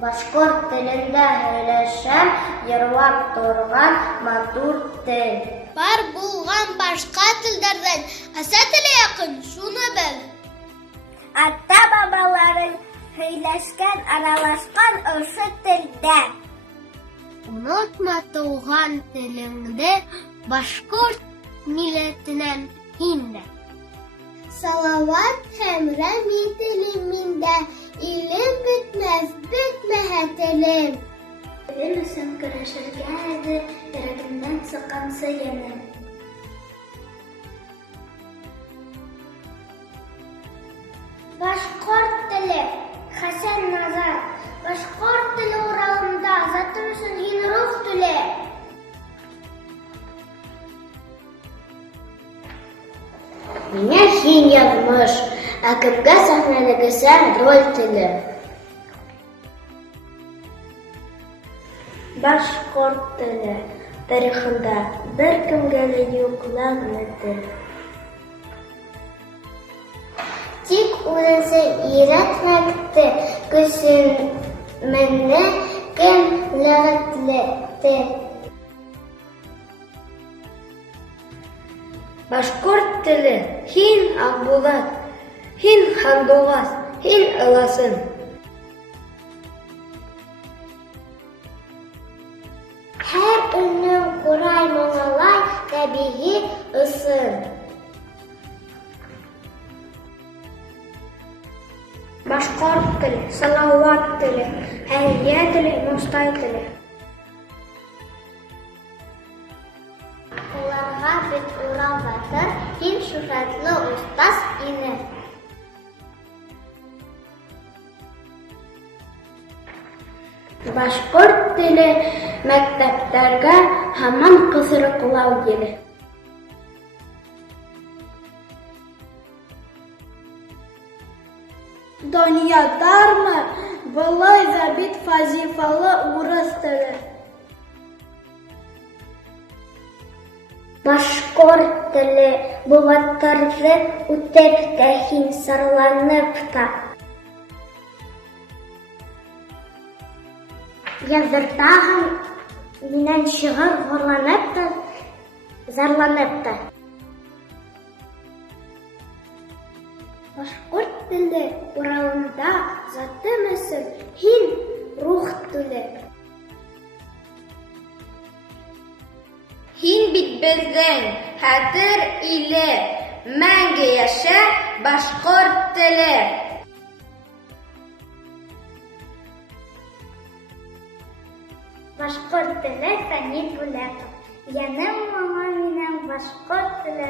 Башкорт телендә һөйләшәм, йырлап торган матур тел. Бар булган башка телдәрдән кайсы теле якын, шуны бел. Ата-бабаларың һөйләшкән, аралашкан ошо телдә. Онытма туган телеңде, башкорт милләтеннән һиндә. Салават һәм рәхмәт телем миндә, илем бетмәс, бетмәһә телем. Телем өсөн көрәшергә әзер, йөрәгемдән сыккан сөенем. Башкорт теле, Хәсән Назар. Башкорт теле уралында затым өсөн һин рух түле. Миңа һин язмыш, ә кемгә сәхнәдәгесән роль теле. Башкорт теле, тарихында беркемгә лә юк ләгънә тел. Тик үзеңсә өйрәтмәкте, көсемеңне кем ләгънәтләтте. Башкорт теле, һин Акбулат, һин Хандугас, һин Ыласын. Һәр өнең курай моңалай табигый ысын. Башкорт теле, Салават теле, Әлия теле, Мостай теле. Уларга бит Урал батыр, һин шөһрәтле остаз ине. Башкорт теле, мәктәптәргә һаман кызырыклау еле. Дөньядармы болай да бит фазифалы урыс теле. Башкорт теле булаттырды үтеп тә һин сарланып та. Языртагын минән шигырь горланып та, зарланып та. Башкорт теле уралында затым өсөн һин рух түле. Һин бит безнең хәтер иле, мәңге яшә башкорт теле. Башкорт теле Фәнил Бүләков. Яным моңа минем башкорт теле,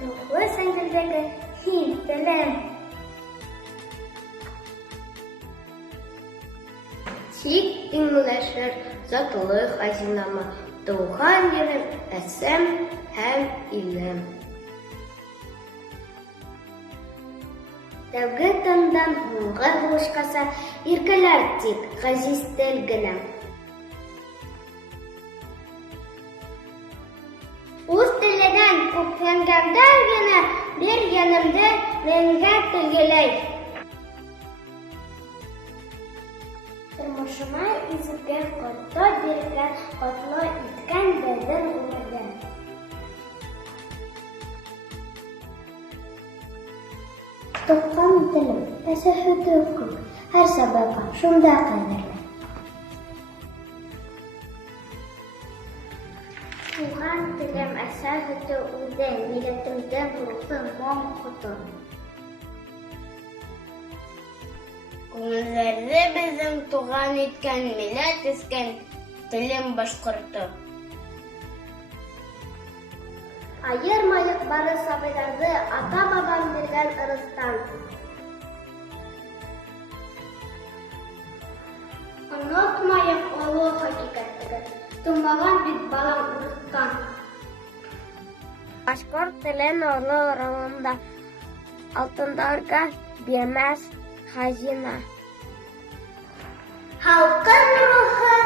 рухлы сәнгелдәге һин телем. Тик иңләшер затлы хазинама, туган ерем, әсәм һәм илем. Тәүге тәмдән һуңгы булышкаса, иркәләр тик газиз тел генә. Үз теледән күпләнгәндәр генә бер янымда мәңгә тегеләй. Тормышыма изге кото биргән, котлы иткән бәдер гүмердән. Туккан телем, әсәһете күк, һәр сабака шунда кадерле. Туган телем әсәһете үзе, милләтемдән рухлы моң кото. Күңелләрне безнең туган иткән, милләт искән телем башкорты. Айырмайык бары сабыйларны ата-бабам биргән ырыстан. Онытмайык олы хакыйкатьне, тумаган бит балам урыстан. Башкорт теле нурлы уралында, алтындарга бирмәс хазина. Халкым рухы